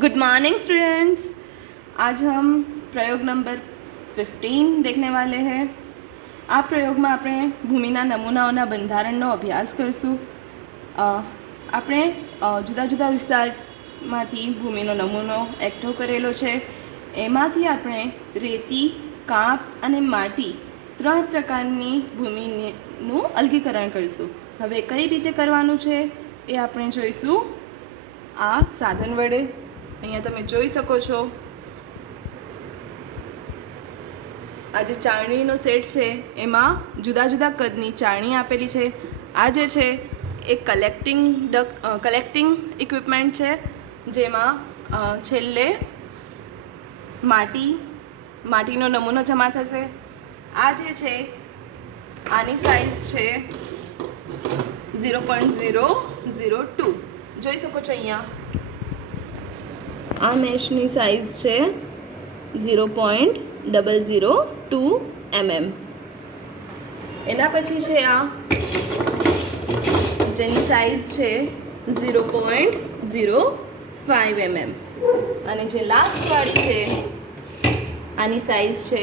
Good morning students. आज हम प्रयोग नंबर 15 देखने वाले हैं। આ પ્રયોગમાં આપણે ભૂમિના નમૂનાઓના બંધારણનો અભ્યાસ કરશું। આપણે જુદા જુદા વિસ્તારમાંથી ભૂમિનો નમૂનો એકઠો કરેલો છે। એમાંથી આપણે રેતી, કાંપ અને માટી ત્રણ પ્રકારની ભૂમિનું અલગીકરણ કરીશું। હવે કઈ રીતે કરવાનું છે એ આપણે જોઈશું આ સાધન વડે। અહીંયા તમે જોઈ શકો છો આ જે ચાળણીનો સેટ છે એમાં જુદા જુદા કદની ચાળણી આપેલી છે। આ જે છે એ કલેક્ટિંગ ઇક્વિપમેન્ટ છે, જેમાં છેલ્લે માટીનો નમૂનો જમા થશે। આ જે છે આની સાઇઝ છે 0.002। જોઈ શકો છો અહીંયા આ મેશની સાઇઝ છે 0.002 mm। એના પછી છે આ જેની સાઇઝ છે 0.05 mm અને જે લાસ્ટવાળી છે આની સાઇઝ છે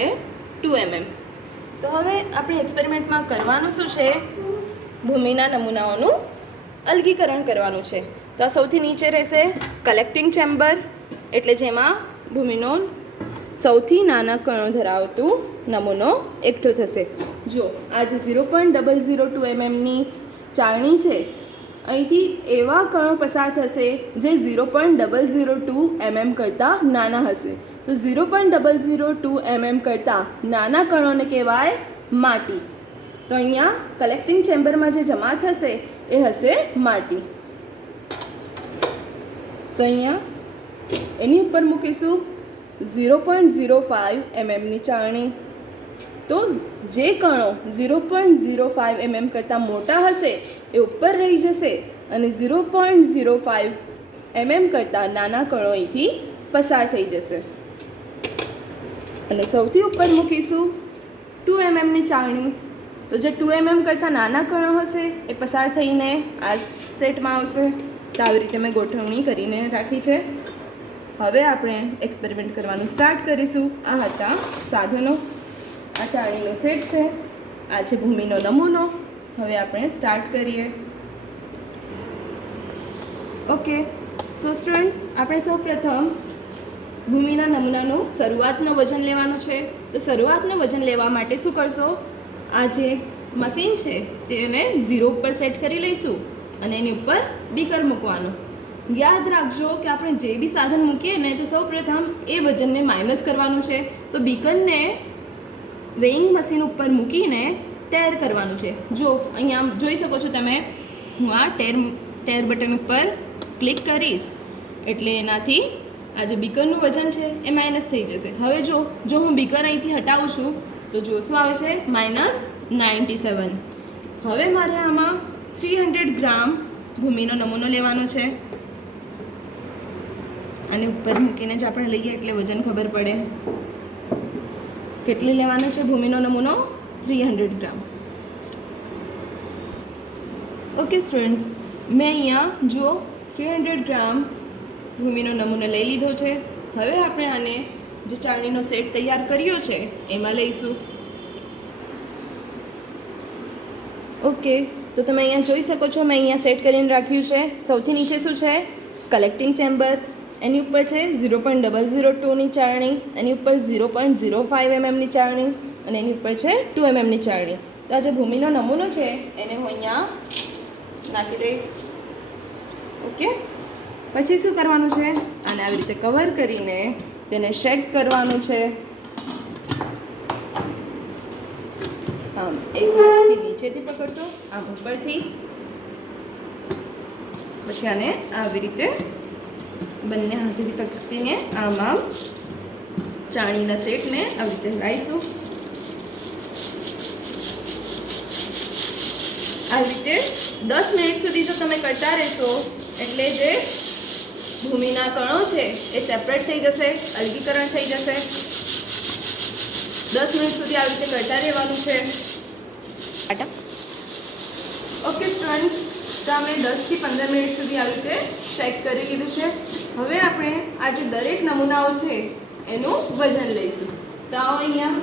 2 mm। તો હવે આપણે એક્સપેરિમેન્ટમાં કરવાનું શું છે, ભૂમિના નમૂનાઓનું અલગીકરણ કરવાનું છે। તો આ સૌથી નીચે રહેશે કલેક્ટિંગ ચેમ્બર, એટલે જેમાં ભૂમિનો સૌથી નાના કણો ધરાવતું નમૂનો એકઠો થશે। જો આ જે 0.002 mmની ચાળણી છે, અહીંથી એવા કણો પસાર થશે જે 0.002 mm કરતાં નાના હશે। તો 0.002 mm કરતાં નાના કણોને કહેવાય માટી। તો અહીંયા કલેક્ટિંગ ચેમ્બરમાં જે જમા થશે એ હશે માટી। તો અહીંયા એની ઉપર મૂકીશું 0.05 mmની ચાળણી। તો જે કણો 0.05 mm કરતાં મોટા હશે એ ઉપર રહી જશે અને 0.05 mm કરતાં નાના કણો અહીંથી પસાર થઈ જશે। અને સૌથી ઉપર મૂકીશું 2 mmની ચાળણી। તો જે 2 mm કરતાં નાના કણો હશે એ પસાર થઈને આ સેટમાં આવશે। તો આવી રીતે મેં ગોઠવણી કરીને રાખી છે। હવે આપણે એક્સપેરિમેન્ટ કરવાનું સ્ટાર્ટ કરીશું। આ હતા સાધનો, આ ચાળણીનો સેટ છે, આ છે ભૂમિનો નમૂનો। હવે આપણે સ્ટાર્ટ કરીએ। ઓકે, સો સ્ટુડન્ટ્સ, આપણે સૌ પ્રથમ ભૂમિના નમૂનાનું શરૂઆતનું વજન લેવાનું છે। તો શરૂઆતનું વજન લેવા માટે શું કરશો, આ જે મશીન છે તેને 0 ઉપર સેટ કરી લઈશું અને એની ઉપર બીકર મૂકવાનું। યાદ રાખજો કે આપણે જે બી સાધન મૂકીએ ને તો સૌ પ્રથમ એ વજનને માઇનસ કરવાનું છે। તો બીકરને વેઇંગ મશીન ઉપર મૂકીને ટેર કરવાનું છે। જો અહીંયા જોઈ શકો છો તમે, હું આ ટેર બટન ઉપર ક્લિક કરીશ એટલે એનાથી આ જે બીકરનું વજન છે એ માઇનસ થઈ જશે। હવે જો હું બીકર અહીંથી હટાવું છું તો જો શું આવે છે, -97। હવે મારે આમાં 300 ગ્રામ ભૂમિનો નમૂનો લેવાનો છે। આને ઉપર મૂકીને જ આપણે લઈએ એટલે વજન ખબર પડે કેટલી લેવાનો છે ભૂમિનો નમૂનો, 300 ગ્રામ। ઓકે સ્ટુડન્ટ્સ, મેં અહીંયા જો 300 ગ્રામ ભૂમિનો નમૂનો લઈ લીધો છે। હવે આપણે આને જે ચાળણીનો સેટ તૈયાર કર્યો છે એમાં લઈશું। ઓકે, તો તમે અહીંયા જોઈ શકો છો મેં અહીંયા સેટ કરીને રાખ્યું છે। સૌથી નીચે શું છે, કલેક્ટિંગ ચેમ્બર, એની ઉપર છે 0.002ની ચાળણી, એની ઉપર 0.05 mmની ચાળણી અને એની ઉપર છે 2 mmની ચાળણી। તો આ જે ભૂમિનો નમૂનો છે એને હું અહીંયા નાખી દઈશ। ઓકે, પછી શું કરવાનું છે, આને આવી રીતે કવર કરીને તેને શેક કરવાનું છે। આમ એક હાથથી નીચેથી પકડશો, આમ ઉપરથી, પછી આને આવી રીતે બંને હાથેથી પકડીને આમ ચાળણીના સેટને આવી રીતે લાવીશું। આવી રીતે 10 મિનિટ સુધી જો તમે કરતા રહેશો એટલે જે ભૂમિના કણો છે એ સેપરેટ થઈ જશે, અલગીકરણ થઈ જશે। 10 મિનિટ સુધી આવી રીતે કરતા રહેવાનું છે। ઓકે સ્ટુડન્ટ્સ, તો અમે 10 થી 15 મિનિટ સુધી આવી રીતે ચેક કરી લીધું છે. હવે આપણે આ જે દરેક નમૂનાઓ છે એનું વજન લઈશું. તો અહીંયા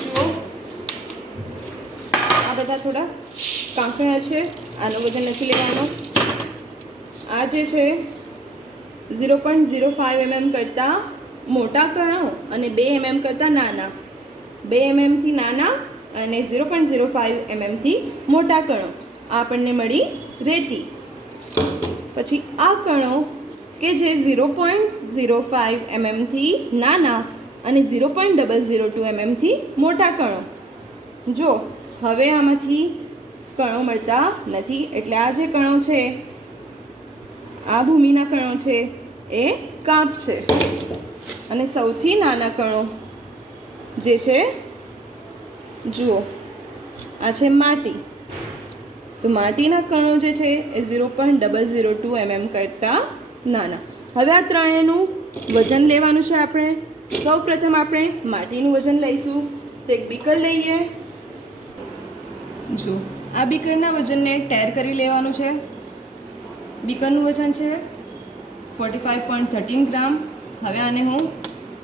જુઓ, આ બધા થોડા કાંકણા છે, આનું વજન નથી લેવાનું. આ જે છે 0.05 mm કરતાં મોટા કણો અને 2 mm કરતાં નાના, 2 mm થી નાના અને 0.05 mm થી મોટા કણો આપણને મળી રેતી. પછી આ કણો કે જે 0.05 mm થી નાના અને 0.002 mm થી મોટા કણો. જો હવે આમાંથી કણો મળતા નથી, એટલે આ જે કણો છે, આ ભૂમિના કણો છે એ કાંપ છે. અને સૌથી નાના કણો જે છે, જુઓ, આ છે માટી. તો માટીના કણો જે છે એ 0.002 mm કરતાં નાના. હવે આ ત્રણેયનું વજન લેવાનું છે આપણે. સૌ પ્રથમ આપણે માટીનું વજન લઈશું. તો એક બીકર લઈએ. જો આ બીકરના વજનને ટેર કરી લેવાનું છે. બીકરનું વજન છે 45.13 ગ્રામ. હવે આને હું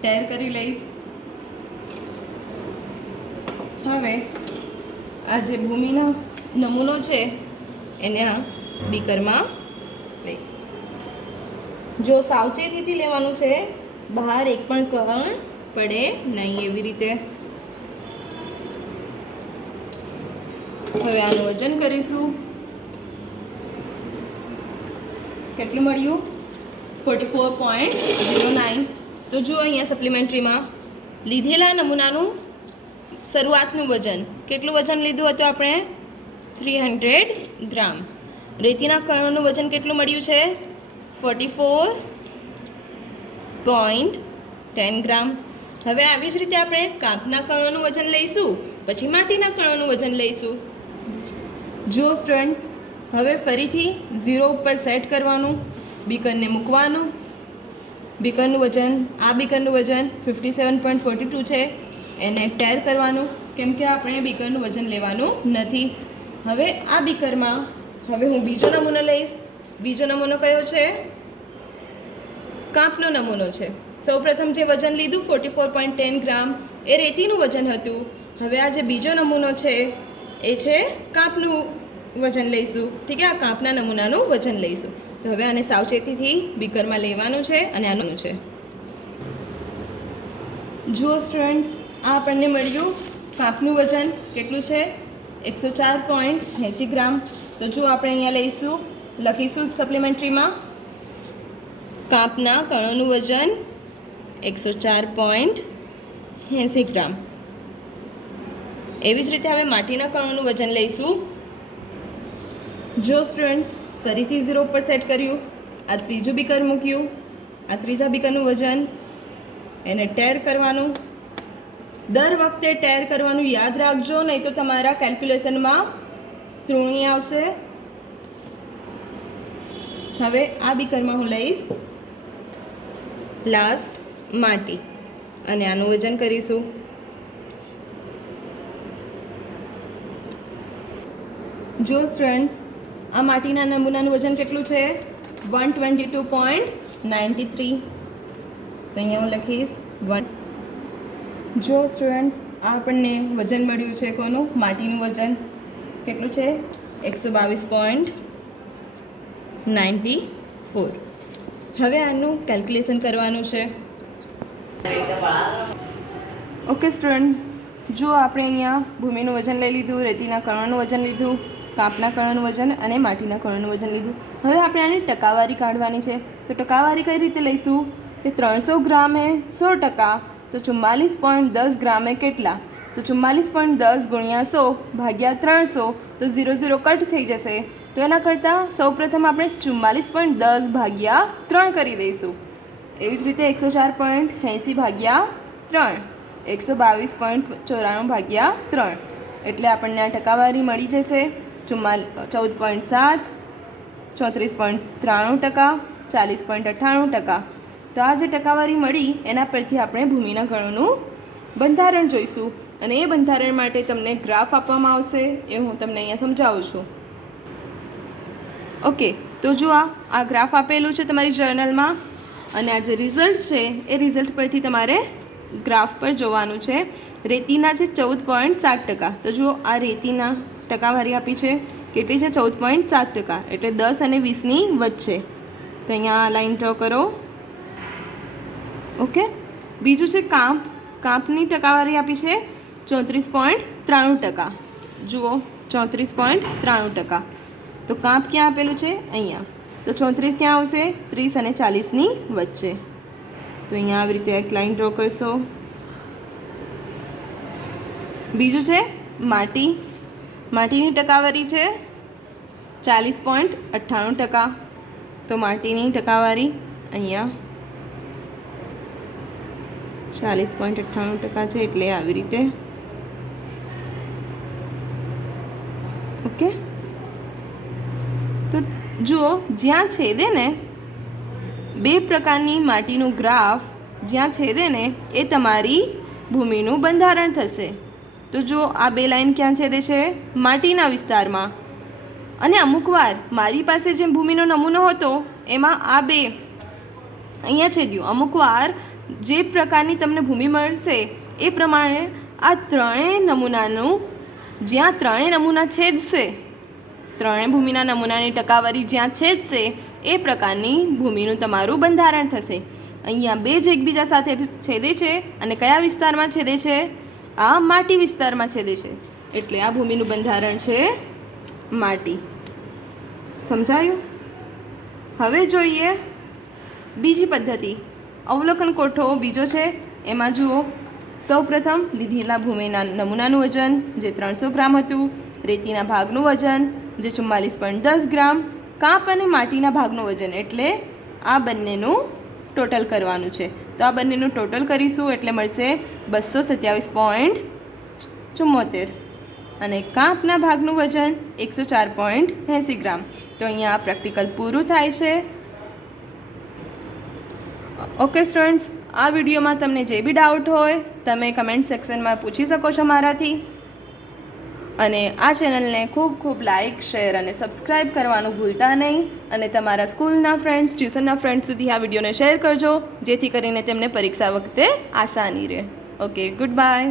ટેર કરી લઈશ. હવે આ જે ભૂમિનો નમૂનો છે એને આ બીકરમાં લઈશ. જો સાવચેતીથી લેવાનું છે, બહાર એક પણ કણ પડે નહીં, એવી રીતે. હવે આનું વજન કરીશું. કેટલું મળ્યું? 44.09. તો જો અહીંયા સપ્લિમેન્ટરીમાં લીધેલા નમૂનાનું શરૂઆતનું વજન કેટલું વજન લીધું હતું આપણે? 300 ગ્રામ. રેતીના કણોનું વજન કેટલું મળ્યું છે? 44.10 ગ્રામ. હવે આવી જ રીતે આપણે કાંપના કણોનું વજન લઈશું, પછી માટીના કણોનું વજન લઈશું. જો સ્ટુડન્ટ્સ, હવે ફરીથી 0 ઉપર સેટ કરવાનું, બીકરને મૂકવાનું. બીકરનું વજન, આ બીકરનું વજન 57.42 છે, એને ટેર કરવાનું, કેમ કે આપણે બીકરનું વજન લેવાનું નથી. હવે આ બીકરમાં હવે હું બીજો નમૂનો લઈશ. બીજો નમૂનો કયો છે? કાંપનો નમૂનો છે. સૌપ્રથમ જે વજન લીધું 44.10 ગ્રામ એ રેતીનું વજન હતું. હવે આ જે બીજો નમૂનો છે એ છે કાંપનું વજન લઈશું. ઠીક છે, આ કાંપના નમૂનાનું વજન લઈશું. તો હવે આને સાવચેતીથી બીકરમાં લેવાનું છે અને આનું છે. જુઓ સ્ટુડન્ટ્સ, આ આપણને મળ્યું કાંપનું વજન કેટલું છે? 104.80 ગ્રામ. તો જો આપણે અહીંયા લઈશું, લખીશું સપ્લિમેન્ટરીમાં કાંપના કણોનું વજન 104.80 ગ્રામ. એવી જ રીતે હવે માટીના કણોનું વજન લઈશું. જો સ્ટુડન્ટ્સ, ફરીથી 0 ઉપર સેટ કર્યું. આ ત્રીજું બીકર મૂક્યું. આ ત્રીજા બીકરનું વજન, એને ટેર કરવાનું. દર વખતે ટેર કરવાનું યાદ રાખજો, નહીં તો તમારા કેલ્ક્યુલેશનમાં ત્રુણી આવશે. હવે આ બીકરમાં હું લઈશ લાસ્ટ માટી અને આનું વજન કરીશું. જો સ્ટુડન્ટ્સ, આ માટીના નમૂનાનું વજન કેટલું છે? 122.93. તો અહીંયા હું લખીશ 1. જો સ્ટુડન્ટ્સ, આ આપણને વજન મળ્યું છે કોનું? માટીનું વજન કેટલું છે? 122.94. હવે આનું કેલ્ક્યુલેશન કરવાનું છે. ઓકે સ્ટુડન્ટ્સ, જો આપણે અહીંયા ભૂમિનું વજન લઈ લીધું, રેતીના કણોનું વજન લીધું, કાંપના કણોનું વજન અને માટીના કણોનું વજન લીધું. હવે આપણે આની ટકાવારી કાઢવાની છે. તો ટકાવારી કઈ રીતે લઈશું? કે 300 ગ્રામે 100%, તો 44.10 ગ્રામે કેટલા? તો 44.10 ગુણ્યા 100 ભાગ્યા 300, તો 0 કટ થઈ જશે. તો એના કરતાં સૌપ્રથમ આપણે 44.10 ભાગ્યા 3 કરી દઈશું. એવી જ રીતે 104.80 ભાગ્યા 3, 122.94 ભાગ્યા 3, એટલે આપણને આ ટકાવારી મળી જશે 14.7, 34.93%, 40.98%. તો આ જે ટકાવારી મળી એના પરથી આપણે ભૂમિના કણોનું બંધારણ જોઈશું, અને એ બંધારણ માટે તમને ગ્રાફ આપવામાં આવશે, એ હું તમને અહીંયા સમજાવું છું. ઓકે, તો જો આ ગ્રાફ આપેલું છે તમારી જર્નલમાં, અને આ જે રિઝલ્ટ છે એ રિઝલ્ટ પરથી તમારે ગ્રાફ પર જોવાનું છે. રેતીના છે 14.7%. તો જુઓ આ રેતીના ટકાવારી આપી છે કેટલી છે 14.7%, એટલે 10 અને 20ની વચ્ચે. તો અહીંયા લાઈન ડ્રો કરો. ઓકે. બીજું છે કાંપ. કાંપની ટકાવારી આપી છે 34.93%. જુઓ 34.93%. તો કાંપ ક્યાં આપેલું છે? અહીંયા. તો 34 ક્યાં આવશે? 30 અને 40ની વચ્ચે. તો અહીંયા આવી રીતે એક લાઈન ડ્રો કરશો. બીજું છે માટી. માટીની ટકાવારી છે 40.98%. તો માટીની ટકાવારી અહીંયા 40.98% છે, એટલે આવી રીતે. ઓકે. તો જુઓ જ્યાં છેદે ને બે પ્રકારની માટીનું ગ્રાફ જ્યાં છેદે ને એ તમારી ભૂમિનું બંધારણ થશે. તો જુઓ આ બે લાઈન ક્યાં છેદે છે? માટીના વિસ્તારમાં. અને અમુક વાર મારી પાસે જે ભૂમિનો નમૂનો હતો એમાં આ બે અહીંયા છેદ્યું. અમુક વાર જે પ્રકારની તમને ભૂમિ મળશે એ પ્રમાણે આ ત્રણેય નમૂનાનું જ્યાં ત્રણેય નમૂના છેદશે, ત્રણેય ભૂમિના નમૂનાની ટકાવારી જ્યાં છેદશે એ પ્રકારની ભૂમિનું તમારું બંધારણ થશે. અહીંયા બે જ એકબીજા સાથે છેદે છે અને કયા વિસ્તારમાં છેદે છે? આ માટી વિસ્તારમાં છેદે છે, એટલે આ ભૂમિનું બંધારણ છે માટી. સમજાયું? હવે જોઈએ બીજી પદ્ધતિ, અવલોકન કોઠો બીજો છે. એમાં જુઓ સૌપ્રથમ લીધેલા ભૂમિના નમૂનાનું વજન જે 300 ગ્રામ હતું, રેતીના ભાગનું વજન જે 44.10 ગ્રામ, કાંપ અને માટીના ભાગનું વજન, એટલે આ બંનેનું ટોટલ કરવાનું છે. તો આ બંનેનું ટોટલ કરીશું એટલે મળશે 227.74, અને કાંપના ભાગનું વજન 104.80 ગ્રામ. તો અહીંયા આ પ્રેક્ટિકલ પૂરું થાય છે. ઓકે સ્ટુડન્ટ્સ, આ વિડીયોમાં તમને જે બી ડાઉટ હોય તમે કમેન્ટ સેક્શનમાં પૂછી શકો છો મારાથી. અને આ ચેનલને ખૂબ ખૂબ લાઇક, શેર અને સબસ્ક્રાઈબ કરવાનું ભૂલતા નહીં. અને તમારા સ્કૂલના ફ્રેન્ડ્સ, ટ્યુશનના ફ્રેન્ડ્સ સુધી આ વિડીયોને શેર કરજો, જેથી કરીને તેમને પરીક્ષા વખતે આસાની રહે. Okay, good bye.